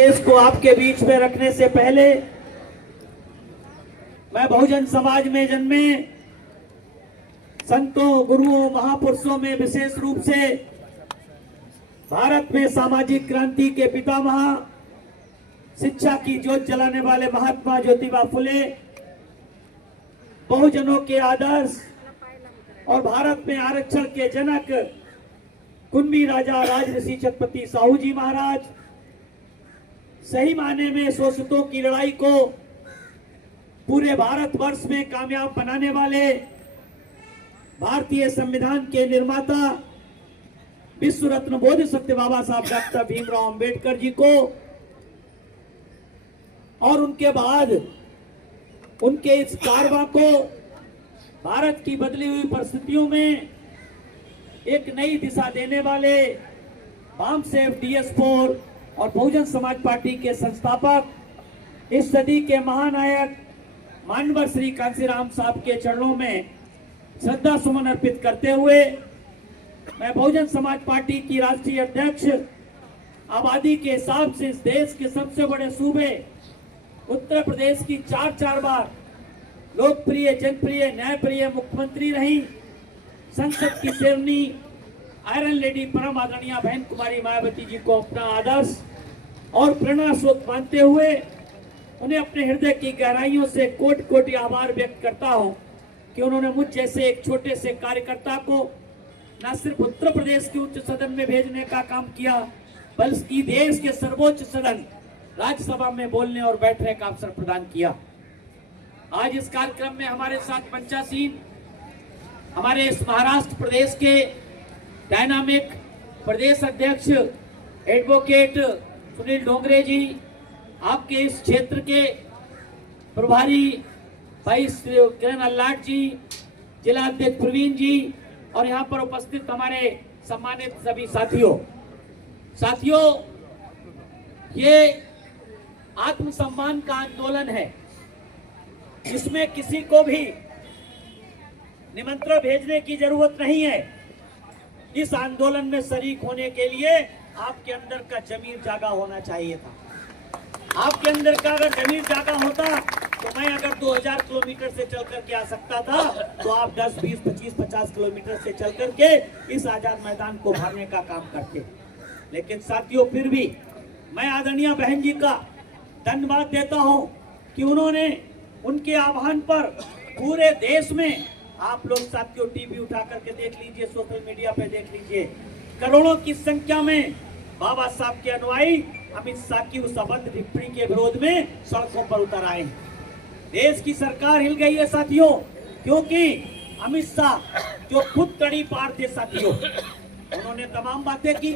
देश को आपके बीच में रखने से पहले मैं बहुजन समाज में जन्मे संतों, गुरुओं, महापुरुषों में विशेष रूप से भारत में सामाजिक क्रांति के पितामह, शिक्षा की ज्योत जलाने वाले महात्मा ज्योतिबा फुले, बहुजनों के आदर्श और भारत में आरक्षण के जनक कुंभी राजा राजऋषि छत्रपति साहू जी महाराज, सही मायने में शोषितों की लड़ाई को पूरे भारतवर्ष में कामयाब बनाने वाले भारतीय संविधान के निर्माता विश्व रत्न बोधि सत्य बाबा साहब डॉक्टर भीमराव अंबेडकर जी को और उनके बाद उनके इस कारवा को भारत की बदली हुई परिस्थितियों में एक नई दिशा देने वाले वामसेफ DS4 और बहुजन समाज पार्टी के संस्थापक, इस सदी के महानायक मानवर श्री कांशीराम साहब के चरणों में श्रद्धा सुमन अर्पित करते हुए मैं बहुजन समाज पार्टी की राष्ट्रीय अध्यक्ष, आबादी के हिसाब से इस देश के सबसे बड़े सूबे उत्तर प्रदेश की चार बार लोकप्रिय, जनप्रिय, न्यायप्रिय मुख्यमंत्री रही, संसद की शेरनी, आयरन लेडी परम आदरणीय बहन कुमारी मायावती जी को अपना आदर्श और प्रेरणा स्रोत मानते हुए उन्हें अपने हृदय की गहराइयों से कोटि कोटि आभार व्यक्त करता हूं कि उन्होंने मुझ जैसे एक छोटे से कार्यकर्ता को न सिर्फ उत्तर प्रदेश के उच्च सदन में भेजने का काम किया, बल्कि देश के सर्वोच्च सदन राज्यसभा में बोलने और बैठने का अवसर प्रदान किया। आज इस कार्यक्रम में हमारे साथ मंचासीन हमारे इस महाराष्ट्र प्रदेश के डायनामिक प्रदेश अध्यक्ष एडवोकेट सुनील डोंगरे जी, आपके इस क्षेत्र के प्रभारी भाई किरण अल्लाट जी, जिला अध्यक्ष प्रवीण जी और यहाँ पर उपस्थित हमारे सम्मानित सभी साथियों, ये आत्मसम्मान का आंदोलन है। इसमें किसी को भी निमंत्रण भेजने की जरूरत नहीं है। इस आंदोलन में शरीक होने के लिए आपके अंदर का जमीर जागा होना चाहिए था। आपके अंदर का अगर जमीर जागा होता तो मैं अगर 2000 किलोमीटर से चल करके आ सकता था, तो आप 10, 20, 25, 50 किलोमीटर से चल करके इस आजाद मैदान को भरने का काम करते। लेकिन साथियों, फिर भी मैं आदरणीय बहन जी का धन्यवाद देता हूं कि उन्होंने उनके आह्वान पर पूरे देश में, आप लोग साथियों टीवी उठा करके देख लीजिए, सोशल मीडिया पे देख लीजिए, करोड़ों की संख्या में बाबा साहब के अनुयायी अमित शाह की उस अभद्र टिप्पणी के विरोध में सड़कों पर उतर आए। देश की सरकार हिल गई है साथियों, क्योंकि अमित शाह जो खुद कड़ी पार थे साथियों, उन्होंने तमाम बातें की।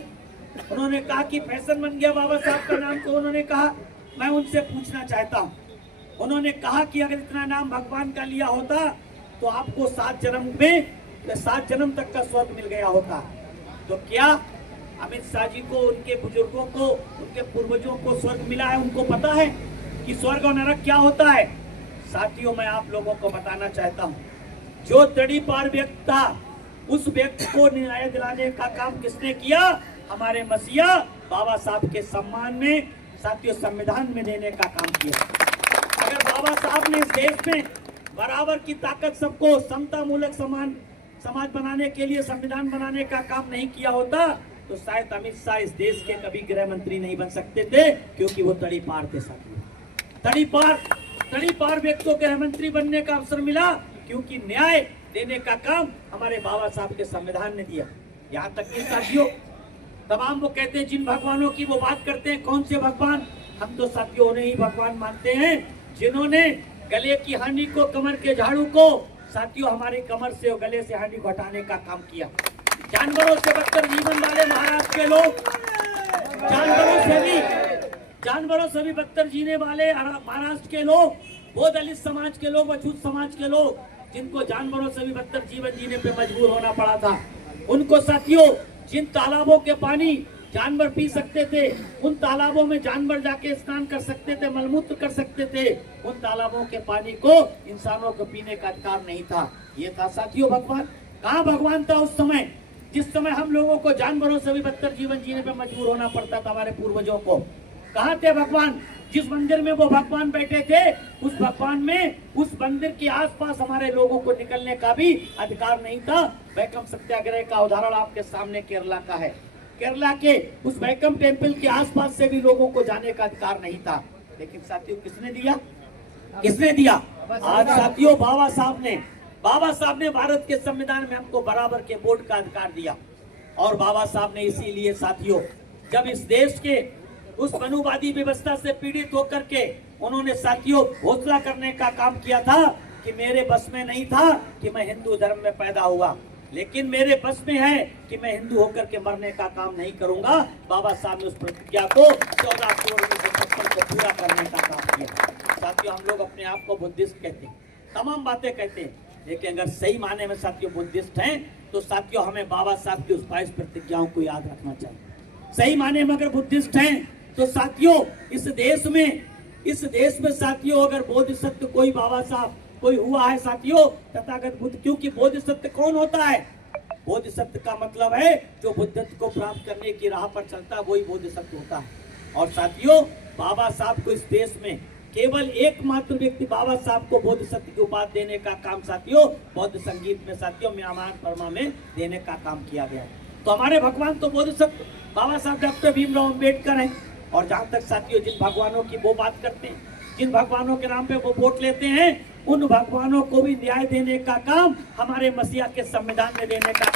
उन्होंने कहा कि फैशन बन गया बाबा साहब का नाम, तो उन्होंने कहा मैं उनसे पूछना चाहता हूँ, उन्होंने कहा कि अगर इतना नाम भगवान का लिया होता तो आपको 7 जन्म तक का स्वर्ग मिल गया होता। तो क्या अमित शाह जी को, उनके बुजुर्गों को, उनके पूर्वजों को स्वर्ग मिला है? उनको पता है कि स्वर्ग और नरक क्या होता है? साथियों, मैं आप लोगों को बताना चाहता हूँ, जो तड़ी पार व्यक्ति था, उस व्यक्ति को न्याय दिलाने का काम किसने किया? हमारे मसीहा बाबा साहब के सम्मान में साथियों संविधान में देने का काम किया। अगर बाबा साहब ने इस देश में बराबर की ताकत, सबको समता मूलक समाज बनाने के लिए संविधान बनाने का काम नहीं किया होता, तो शायद अमित शाह इस देश के कभी गृह मंत्री नहीं बन सकते थे, क्योंकि वो तड़ी पार थे साथियों। तड़ी पार व्यक्ति को गृह मंत्री बनने का अवसर मिला, क्योंकि न्याय देने का काम हमारे बाबा साहब के संविधान ने दिया। यहाँ तक कि साथियों, तमाम वो कहते हैं जिन भगवानों की वो बात करते हैं, कौन से भगवान? हम तो साथियों उन्हें ही भगवान मानते हैं जिन्होंने गले की हानि को, कमर के झाड़ू को साथियों हमारे कमर से और गले से हानि को हटाने का काम किया। जानवरों से बदतर जीवन वाले महाराष्ट्र के लोग, जानवरों से भी बदतर जीने वाले महाराष्ट्र के लोग, वो दलित समाज के लोग, अछूत समाज के लोग, जिनको जानवरों से भी बदतर जीवन जीने पे मजबूर होना पड़ा था, उनको साथियों जिन तालाबों के पानी जानवर पी सकते थे, उन तालाबों में जानवर जाके स्नान कर सकते थे, मलमूत्र कर सकते थे, उन तालाबों के पानी को इंसानों को पीने का अधिकार नहीं था। ये था साथियों भगवान। कहाँ भगवान था उस समय, जिस समय हम लोगों को जानवरों से भी बदतर जीवन जीने पे मजबूर होना पड़ता था, हमारे पूर्वजों को? कहाँ थे भगवान? जिस मंदिर में वो भगवान बैठे थे, उस भगवान में, उस मंदिर के आसपास हमारे लोगों को निकलने का भी अधिकार नहीं था। वैकम सत्याग्रह का उदाहरण आपके सामने केरला का है। केरला के उस वैकम टेम्पल के आसपास से भी लोगों को जाने का अधिकार नहीं था। लेकिन साथियों किसने दिया? किसने दिया? आज साथियों बाबा साहब ने भारत के संविधान में हमको बराबर के वोट का अधिकार दिया। और बाबा साहब ने इसीलिए साथियों, जब इस देश के उस मनुवादी व्यवस्था से पीड़ित होकर के उन्होंने साथियों घोषणा करने का काम किया था कि मेरे बस में नहीं था कि मैं हिंदू धर्म में पैदा हुआ, लेकिन मेरे बस में है कि मैं हिंदू होकर के मरने का काम नहीं करूंगा। बाबा साहब ने उस प्रतिज्ञा को 14 अक्टूबर 1955 को पूरा करने का काम किया। साथियों हम लोग अपने आप को बुद्धिस्ट कहते हैं, तमाम बातें कहते हैं, लेकिन अगर सही माने में साथियों बुद्धिस्ट हैं तो साथियों हमें बाबा साहब की उस 22 प्रतिज्ञाओं को याद रखना चाहिए। सही माने में अगर बुद्धिस्ट हैं तो साथियों इस देश में साथियों अगर बोधिसत्व कोई बाबा साहब कोई हुआ है साथियों, तथागत बुद्ध, क्योंकि बोधिसत्व कौन होता है? बोधिसत्व का मतलब है जो बुद्धत्व को प्राप्त करने की राह पर चलता है, वही बोधिसत्व होता है। और साथियों बाबा साहब को इस देश में केवल एकमात्र व्यक्ति बाबा साहब को बोधिसत्व की उपाधि देने का काम साथियों बौद्ध संगीत में साथियों म्यांमार परमा में देने का काम किया गया। तो हमारे भगवान तो बोधिसत्व बाबा साहब डॉक्टर भीमराव अम्बेडकर हैं। और जहाँ तक साथियों जिन भगवानों की वो बात करते हैं, जिन भगवानों के नाम पे वो वोट लेते हैं, उन भगवानों को भी न्याय देने का काम हमारे मसीहा के संविधान में देने का